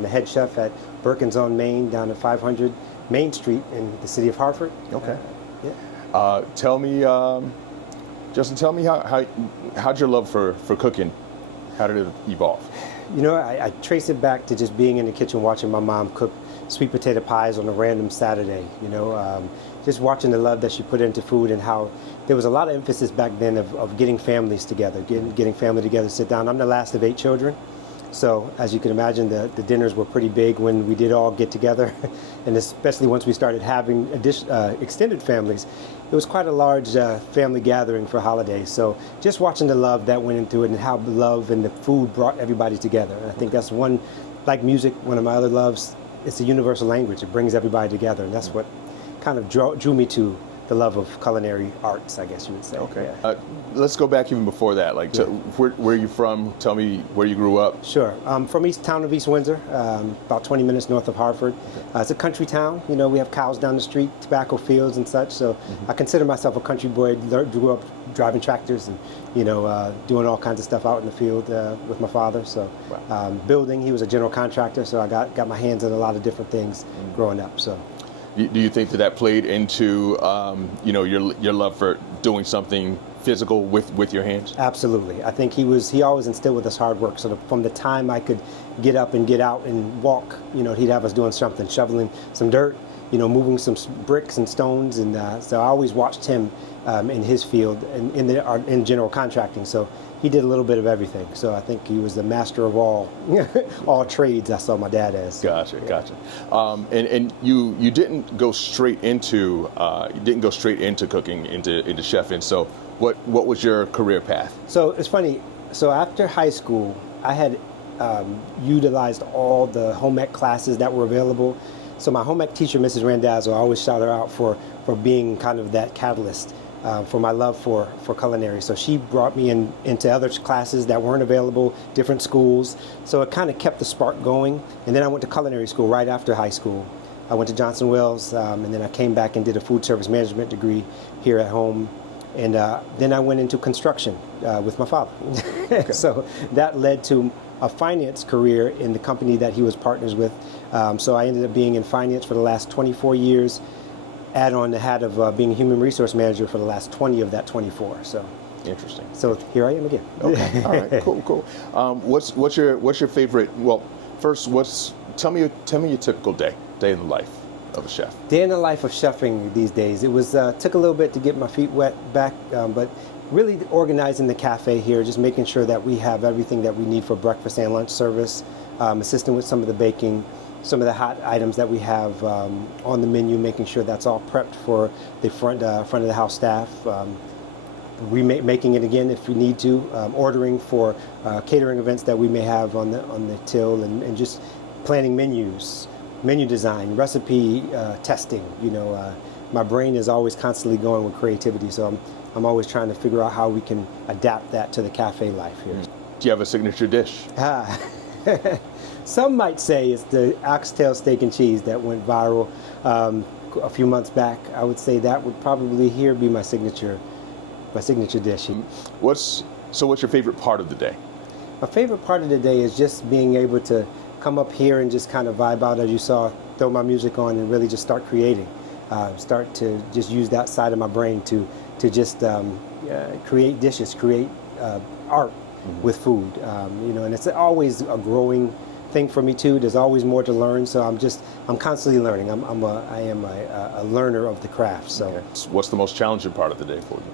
I'm the head chef at Birken's on Main, down at 500 Main Street in the city of Hartford. Okay. Yeah. Tell me, Justin, tell me how'd your love for cooking, how did it evolve? You know, I trace it back to just being in the kitchen watching my mom cook sweet potato pies on a random Saturday, you know, just watching the love that she put into food and how there was a lot of emphasis back then of getting families together, getting family together to sit down. I'm the last of 8 children. So as you can imagine, the dinners were pretty big when we did all get together. And especially once we started having extended families, it was quite a large family gathering for holidays. So just watching the love that went into it and how the love and the food brought everybody together. And I think that's one, like music, one of my other loves, it's a universal language. It brings everybody together. And that's what kind of drew me to the love of culinary arts, I guess you would say. Okay. Yeah. Let's go back even before that. Like, where are you from? Tell me where you grew up. Sure. I'm from town of East Windsor, about 20 minutes north of Hartford. Okay. It's a country town. You know, we have cows down the street, tobacco fields and such. So I consider myself a country boy. Grew up driving tractors and, you know, doing all kinds of stuff out in the field with my father. So building, he was a general contractor. So I got my hands in a lot of different things growing up. So. Do you think that played into you know, your love for doing something physical with your hands? Absolutely. I think he always instilled with us hard work. So from the time I could get up and get out and walk, you know, he'd have us doing something, shoveling some dirt, you know, moving some bricks and stones, and so I always watched him in his field and in general contracting. So he did a little bit of everything. So I think he was the master of all trades. I saw my dad as. Gotcha. And you didn't go straight into cooking, into chefing. So what was your career path? So it's funny. So after high school, I had utilized all the home ec classes that were available. So my home ec teacher, Mrs. Randazzo, I always shout her out for being kind of that catalyst for my love for culinary. So she brought me into other classes that weren't available, different schools. So it kind of kept the spark going. And then I went to culinary school right after high school. I went to Johnson Wells, and then I came back and did a food service management degree here at home. And then I went into construction with my father. Okay. So that led to a finance career in the company that he was partners with. So I ended up being in finance for the last 24 years, add on the hat of being human resource manager for the last 20 of that 24. So interesting. So here I am again. Okay. All right. Cool. What's your favorite? Well, first, tell me your typical day in the life of a chef. Day in the life of chefing these days. It was took a little bit to get my feet wet back, but really organizing the cafe here, just making sure that we have everything that we need for breakfast and lunch service, assisting with some of the baking, some of the hot items that we have on the menu, making sure that's all prepped for the front of the house staff. Making it again if we need to, ordering for catering events that we may have on the till, and just planning menus, menu design, recipe testing. You know, my brain is always constantly going with creativity, so I'm always trying to figure out how we can adapt that to the cafe life here. Do you have a signature dish? Some might say it's the oxtail steak and cheese that went viral a few months back. I would say that would probably be my signature dish. What's your favorite part of the day? My favorite part of the day is just being able to come up here and just kind of vibe out, as you saw, throw my music on and really just start creating. Start to just use that side of my brain to just create dishes, create art with food. You know, and it's always a growing thing for me too. There's always more to learn, so I'm constantly learning. I am a learner of the craft. So, okay. What's the most challenging part of the day for you?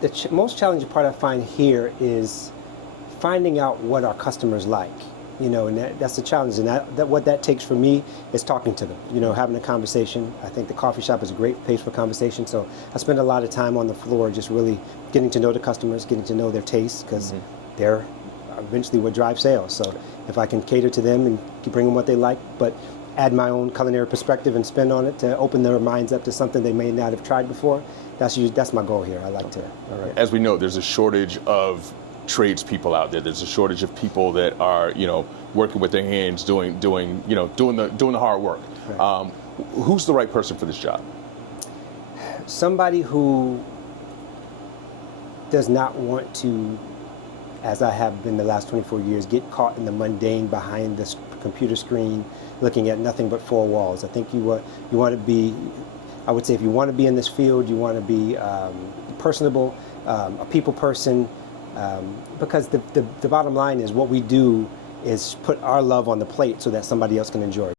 The most challenging part I find here is finding out what our customers like. You know, and that's the challenge. And that what that takes for me is talking to them. You know, having a conversation. I think the coffee shop is a great place for conversation. So I spend a lot of time on the floor, just really getting to know the customers, getting to know their tastes, because they're eventually what drives sales. So if I can cater to them and bring them what they like, but add my own culinary perspective and spin on it to open their minds up to something they may not have tried before, that's my goal here. I like to. All right. As we know, there's a shortage of tradespeople out there. There's a shortage of people that are, you know, working with their hands, doing the hard work. Right. Who's the right person for this job? Somebody who does not want to as I have been the last 24 years, get caught in the mundane behind this computer screen, looking at nothing but four walls. I think you want to be, I would say, if you want to be in this field, you want to be personable, a people person, because the bottom line is what we do is put our love on the plate so that somebody else can enjoy.